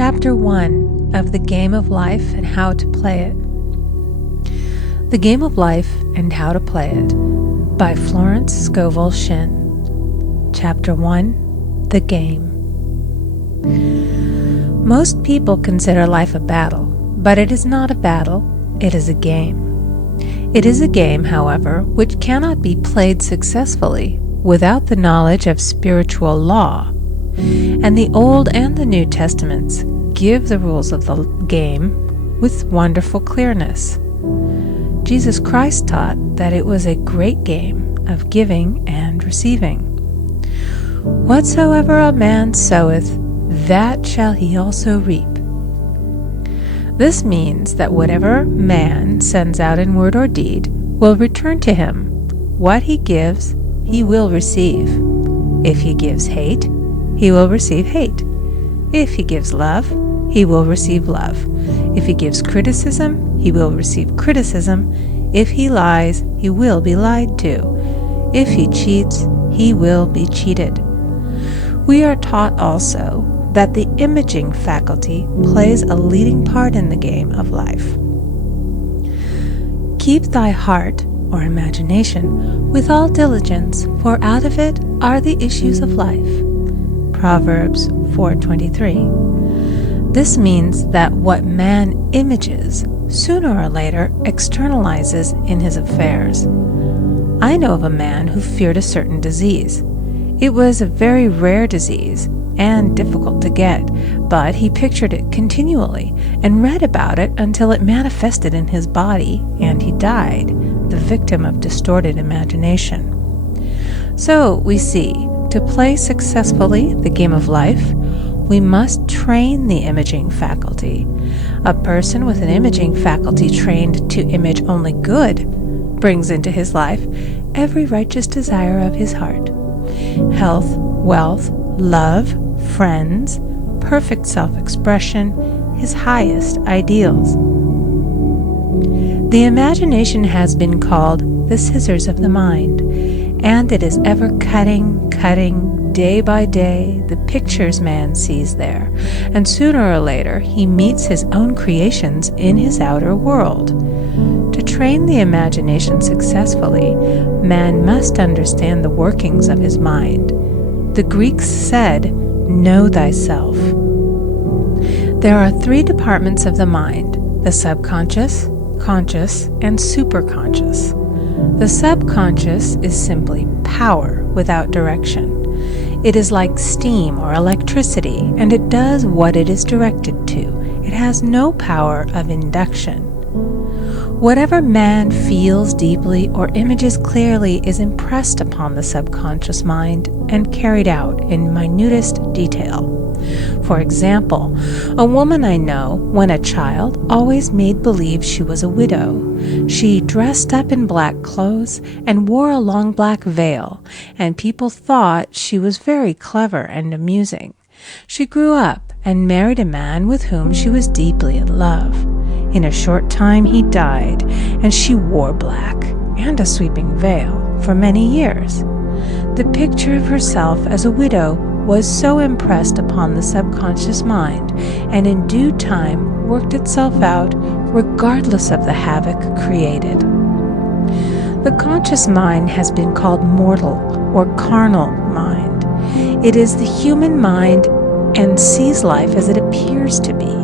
Chapter 1 of The Game of Life and How to Play It. The Game of Life and How to Play It by Florence, Scovel, Shinn. Chapter 1 The Game. Most people consider life a battle, but it is not a battle, it is a game. It is a game, however, which cannot be played successfully without the knowledge of spiritual law. And the Old and the New Testaments give the rules of the game with wonderful clearness. Jesus Christ taught that it was a great game of giving and receiving. Whatsoever a man soweth, that shall he also reap. This means that whatever man sends out in word or deed will return to him. What he gives, he will receive. If he gives hate, he will receive hate. If he gives love, he will receive love. If he gives criticism, he will receive criticism. If he lies, he will be lied to. If he cheats, he will be cheated. We are taught also that the imaging faculty plays a leading part in the game of life. Keep thy heart, or imagination, with all diligence, for out of it are the issues of life. Proverbs 4:23. This means that what man images, sooner or later externalizes in his affairs. I know of a man who feared a certain disease. It was a very rare disease and difficult to get, but he pictured it continually and read about it until it manifested in his body and he died, the victim of distorted imagination. So we see, to play successfully the game of life, we must train the imaging faculty. A person with an imaging faculty trained to image only good brings into his life every righteous desire of his heart. Health, wealth, love, friends, perfect self-expression, his highest ideals. The imagination has been called the scissors of the mind, and it is ever cutting, day by day, the pictures man sees there, and sooner or later he meets his own creations in his outer world. To train the imagination successfully, man must understand the workings of his mind. The Greeks said, "Know thyself." There are three departments of the mind: the subconscious, conscious, and superconscious. The subconscious is simply power without direction. It is like steam or electricity, and it does what it is directed to. It has no power of induction. Whatever man feels deeply or images clearly is impressed upon the subconscious mind and carried out in minutest detail. For example, a woman I know, when a child, always made believe she was a widow. She dressed up in black clothes and wore a long black veil, and people thought she was very clever and amusing. She grew up and married a man with whom she was deeply in love. In a short time he died, and she wore black and a sweeping veil for many years. The picture of herself as a widow was so impressed upon the subconscious mind, and in due time worked itself out regardless of the havoc created. The conscious mind has been called mortal or carnal mind. It is the human mind and sees life as it appears to be.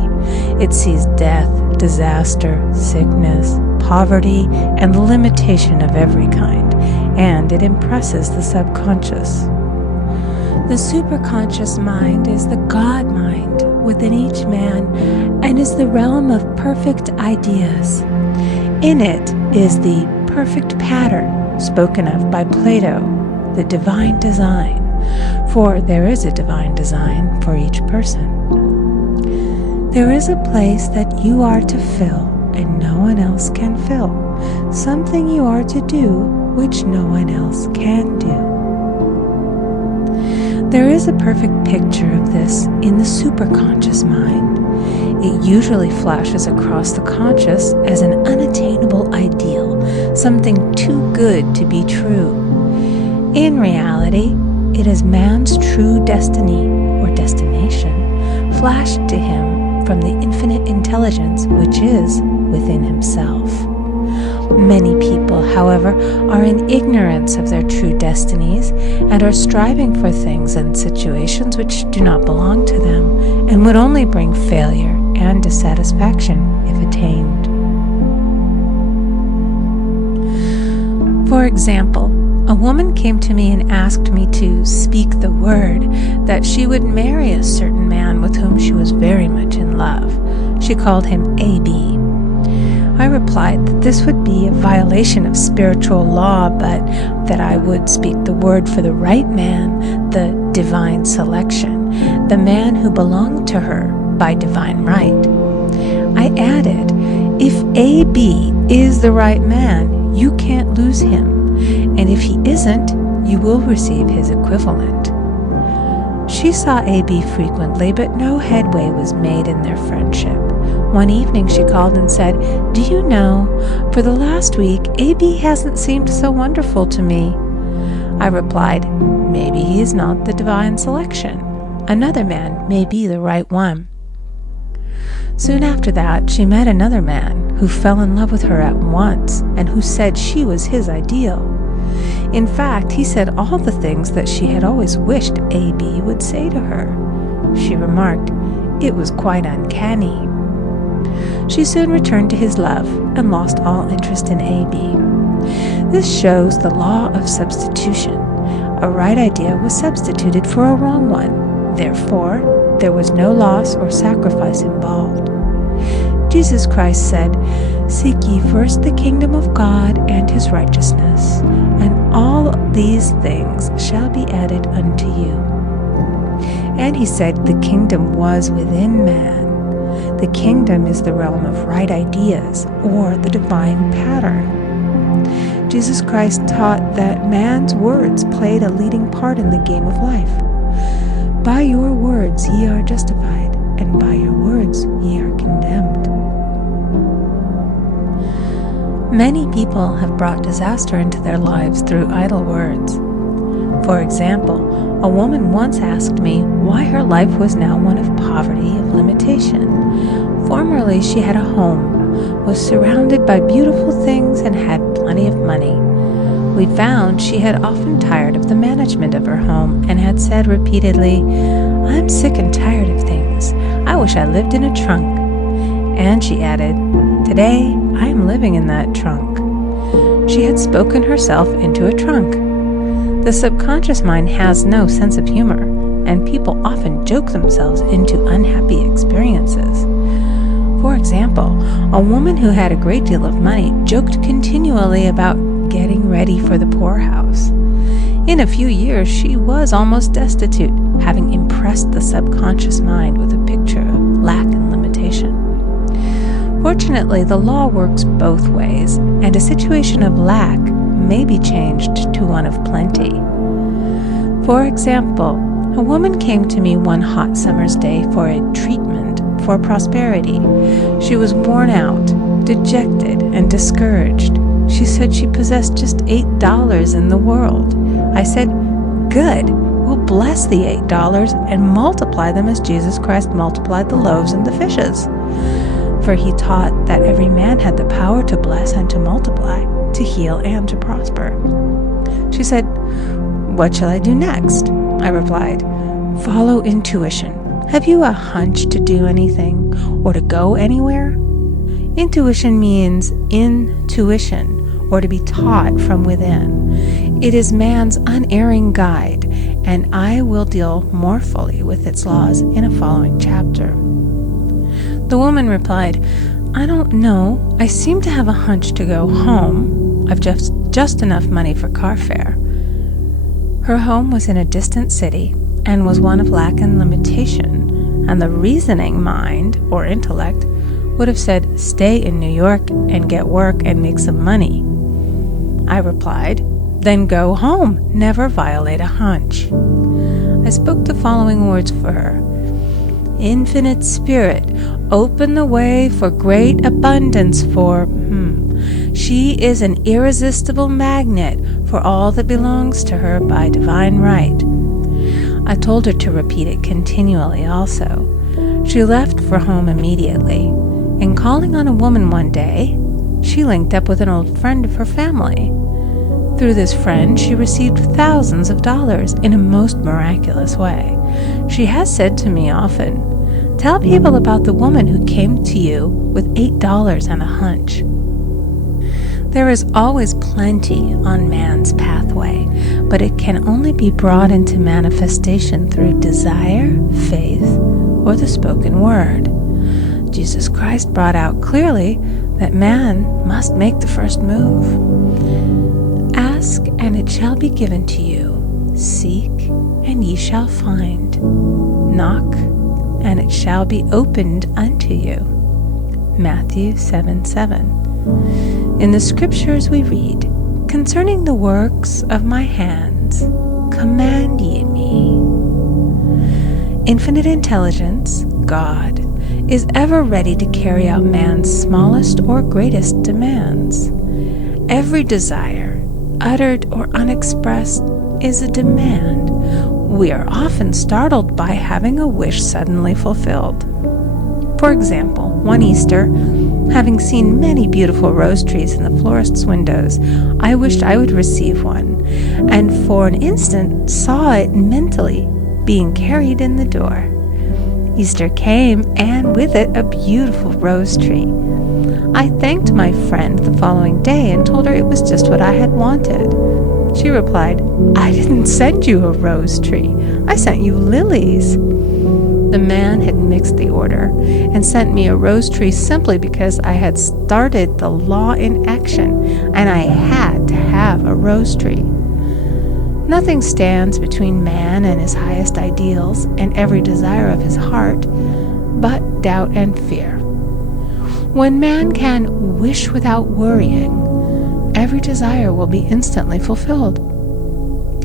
It sees death, disaster, sickness, poverty, and the limitation of every kind, and it impresses the subconscious. The superconscious mind is the God mind within each man and is the realm of perfect ideas. In it is the perfect pattern spoken of by Plato, the divine design, for there is a divine design for each person. There is a place that you are to fill and no one else can fill, something you are to do which no one else can do. There is a perfect picture of this in the superconscious mind. It usually flashes across the conscious as an unattainable ideal, something too good to be true. In reality, it is man's true destiny or destination, flashed to him from the infinite intelligence which is within himself. Many people, however, are in ignorance of their true destinies and are striving for things and situations which do not belong to them and would only bring failure and dissatisfaction if attained. For example, a woman came to me and asked me to speak the word that she would marry a certain man with whom she was very much in love. She called him A.B. I replied that this would be a violation of spiritual law, but that I would speak the word for the right man, the divine selection, the man who belonged to her by divine right. I added, if A.B. is the right man, you can't lose him, and if he isn't, you will receive his equivalent. She saw A.B. frequently, but no headway was made in their friendship. One evening she called and said, "Do you know, for the last week, A.B. hasn't seemed so wonderful to me." I replied, "Maybe he is not the divine selection. Another man may be the right one." Soon after that, she met another man who fell in love with her at once and who said she was his ideal. In fact, he said all the things that she had always wished A.B. would say to her. She remarked, it was quite uncanny. She soon returned to his love and lost all interest in A.B. This shows the law of substitution. A right idea was substituted for a wrong one. Therefore, there was no loss or sacrifice involved. Jesus Christ said, "Seek ye first the kingdom of God and his righteousness, and all these things shall be added unto you." And he said the kingdom was within man. The kingdom is the realm of right ideas, or the divine pattern. Jesus Christ taught that man's words played a leading part in the game of life. By your words ye are justified, and by your words ye are condemned. Many people have brought disaster into their lives through idle words. For example, a woman once asked me why her life was now one of poverty, of limitation. Formerly she had a home, was surrounded by beautiful things, and had plenty of money. We found she had often tired of the management of her home and had said repeatedly, "I'm sick and tired of things. I wish I lived in a trunk." And she added, "Today I am living in that trunk." She had spoken herself into a trunk. The subconscious mind has no sense of humor, and people often joke themselves into unhappy experiences. For example, a woman who had a great deal of money joked continually about getting ready for the poorhouse. In a few years, she was almost destitute, having impressed the subconscious mind with a picture of lack and limitation. Fortunately, the law works both ways, and a situation of lack may be changed to one of plenty. For example, a woman came to me one hot summer's day for a treatment for prosperity. She was worn out, dejected, and discouraged. She said she possessed just $8 in the world. I said, "Good, we'll bless the $8 and multiply them as Jesus Christ multiplied the loaves and the fishes." For he taught that every man had the power to bless and to multiply, to heal and to prosper. She said, "What shall I do next?" I replied, "Follow intuition. Have you a hunch to do anything or to go anywhere?" Intuition means intuition, or to be taught from within. It is man's unerring guide, and I will deal more fully with its laws in a following chapter. The woman replied, "I don't know. I seem to have a hunch to go home. I've just enough money for car fare." Her home was in a distant city and was one of lack and limitation, and the reasoning mind, or intellect, would have said, "Stay in New York and get work and make some money." I replied, "Then go home. Never violate a hunch." I spoke the following words for her. "Infinite Spirit, open the way for great abundance for She is an irresistible magnet for all that belongs to her by divine right." I told her to repeat it continually also. She left for home immediately, and calling on a woman one day, she linked up with an old friend of her family. Through this friend, she received thousands of dollars in a most miraculous way. She has said to me often, "Tell people about the woman who came to you with $8 and a hunch." There is always plenty on man's pathway, but it can only be brought into manifestation through desire, faith, or the spoken word. Jesus Christ brought out clearly that man must make the first move. Ask, and it shall be given to you. Seek, and ye shall find. Knock, and it shall be opened unto you. Matthew 7:7. In the scriptures we read, "Concerning the works of my hands, command ye me." Infinite intelligence, God, is ever ready to carry out man's smallest or greatest demands. Every desire, uttered or unexpressed, is a demand. We are often startled by having a wish suddenly fulfilled. For example, one Easter, having seen many beautiful rose trees in the florist's windows, I wished I would receive one, and for an instant saw it mentally being carried in the door. Easter came, and with it a beautiful rose tree. I thanked my friend the following day and told her it was just what I had wanted. She replied, "I didn't send you a rose tree. I sent you lilies." The man had mixed the order and sent me a rose tree simply because I had started the law in action and I had to have a rose tree. Nothing stands between man and his highest ideals and every desire of his heart but doubt and fear. When man can wish without worrying, every desire will be instantly fulfilled.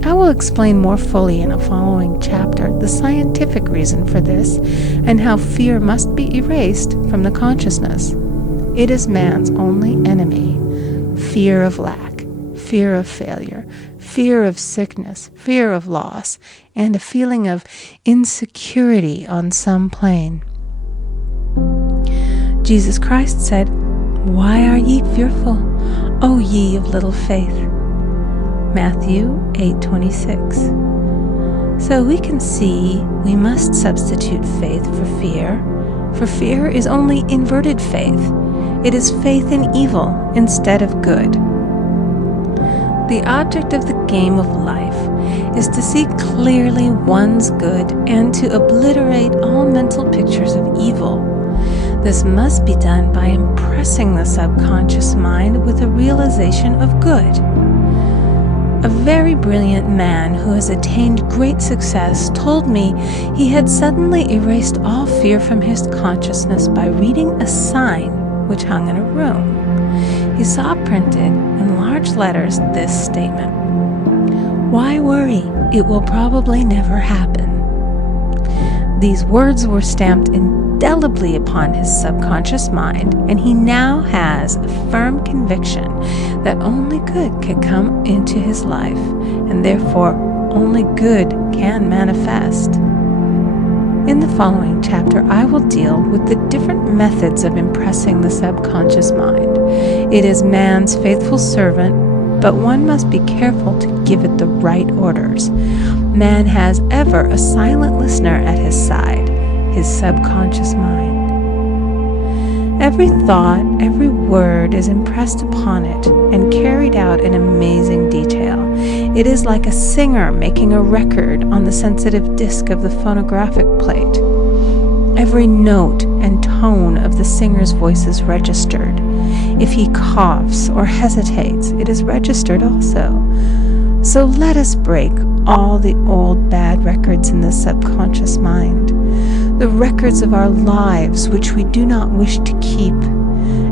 I will explain more fully in a following chapter the scientific reason for this and how fear must be erased from the consciousness. It is man's only enemy. Fear of lack, fear of failure, fear of sickness, fear of loss, and a feeling of insecurity on some plane. Jesus Christ said, "Why are ye fearful, O ye of little faith?" Matthew 8:26. So we can see we must substitute faith for fear is only inverted faith. It is faith in evil instead of good. The object of the game of life is to see clearly one's good and to obliterate all mental pictures of evil. This must be done by impressing the subconscious mind with a realization of good. A very brilliant man who has attained great success told me he had suddenly erased all fear from his consciousness by reading a sign which hung in a room. He saw printed in large letters this statement: "Why worry? It will probably never happen." These words were stamped indelibly upon his subconscious mind, and he now has a firm conviction that only good can come into his life, and therefore only good can manifest. In the following chapter, I will deal with the different methods of impressing the subconscious mind. It is man's faithful servant, but one must be careful to give it the right orders. Man has ever a silent listener at his side, his subconscious mind. Every thought, every word is impressed upon it and carried out in amazing detail. It is like a singer making a record on the sensitive disc of the phonographic plate. Every note and tone of the singer's voice is registered. If he coughs or hesitates, it is registered also. So let us break all the old bad records in the subconscious mind, the records of our lives which we do not wish to keep,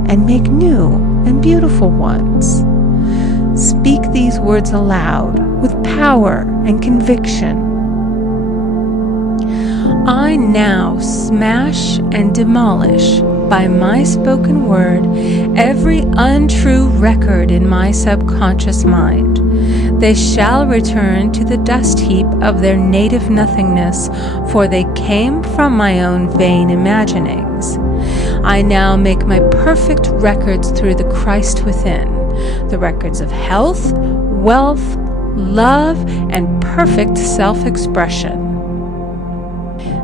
and make new and beautiful ones. Speak these words aloud with power and conviction. I now smash and demolish by my spoken word every untrue record in my subconscious mind. They shall return to the dust heap of their native nothingness, for they came from my own vain imaginings. I now make my perfect records through the Christ within, the records of health, wealth, love, and perfect self-expression.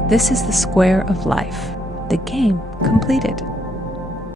This is the square of life, the game completed.